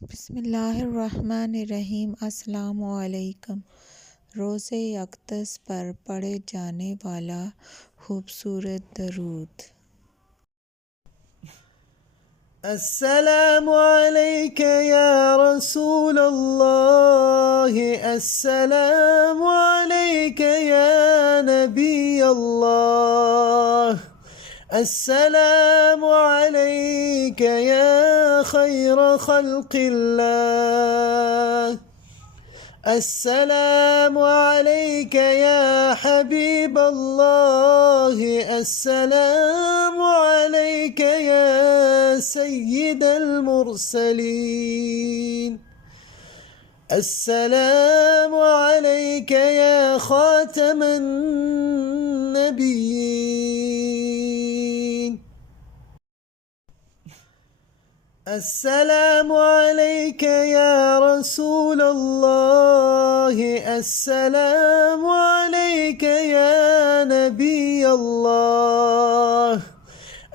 बिस्मिल्लाहिर्रहमानिर्रहीम। अस्सलामुअलैकुम। रोज़े अक़दस पर पढ़े जाने वाला खूबसूरत दरूद। السلام عليك يا رسول الله، السلام عليك يا نبي الله، السلام عليك يا خير خلق الله، السلام عليك يا حبيب الله، السلام عليك يا سيد المرسلين، السلام عليك يا خاتم النبيين، السلام عليك يا رسول الله، السلام عليك يا نبي الله،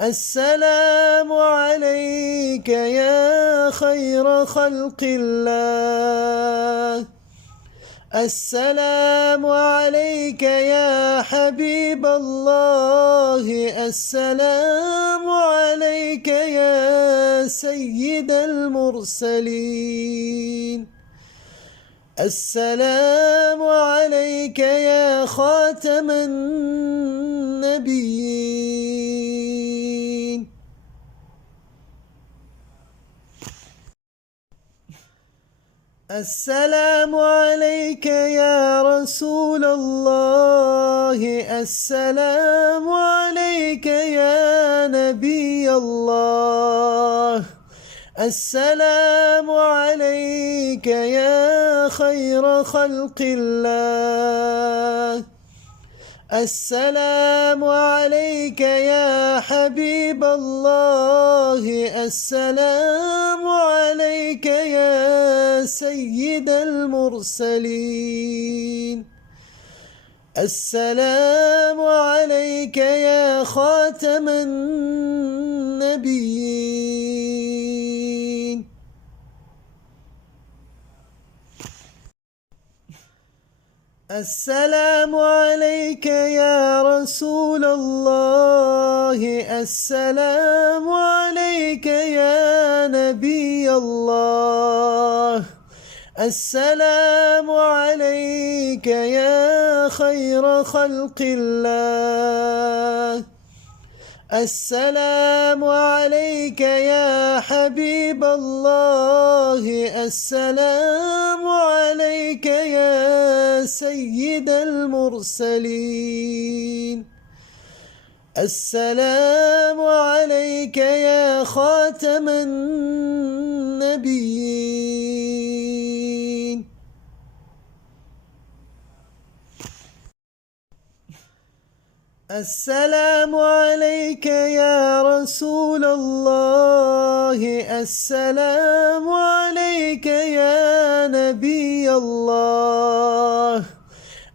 السلام عليك يا خير خلق الله، السلام عليك يا حبيب الله، السلام عليك يا سيد المرسلين، السلام عليك يا خاتم النبيين، السلام عليك يا رسول الله، السلام عليك يا نبي الله، السلام عليك يا خير خلق الله، السلام عليك يا حبيب الله، السلام عليك يا سيد المرسلين، السلام عليك يا خاتم النبيين، السلام عليك يا رسول الله، السلام عليك يا نبي الله، السلام عليك يا خير خلق الله، السلام عليك يا حبيب الله، السلام عليك يا سيد المرسلين، السلام عليك يا خاتم النبيين، السلام عليك يا رسول الله، السلام عليك يا نبي الله،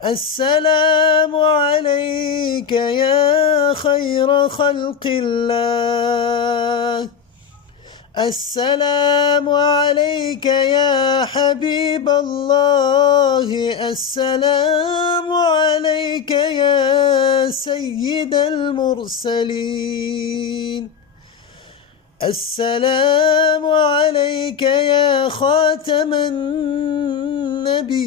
السلام عليك يا خير خلق الله، السلام عليك يا حبيب الله، السلام عليك يا سيد المرسلين، السلام عليك يا خاتم النبيين،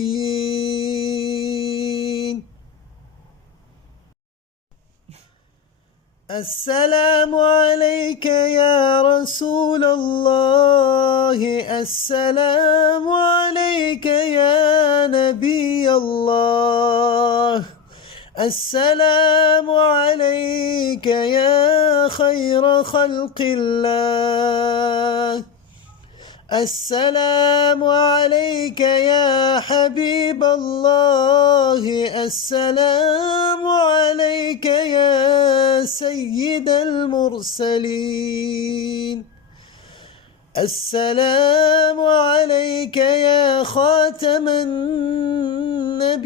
السلام عليك يا رسول الله، السلام عليك يا نبي الله، السلام عليك يا خير خلق الله، السلام عليك يا حبيب الله، السلام عليك يا سيد المرسلين، السلام عليك يا خاتم النبيين،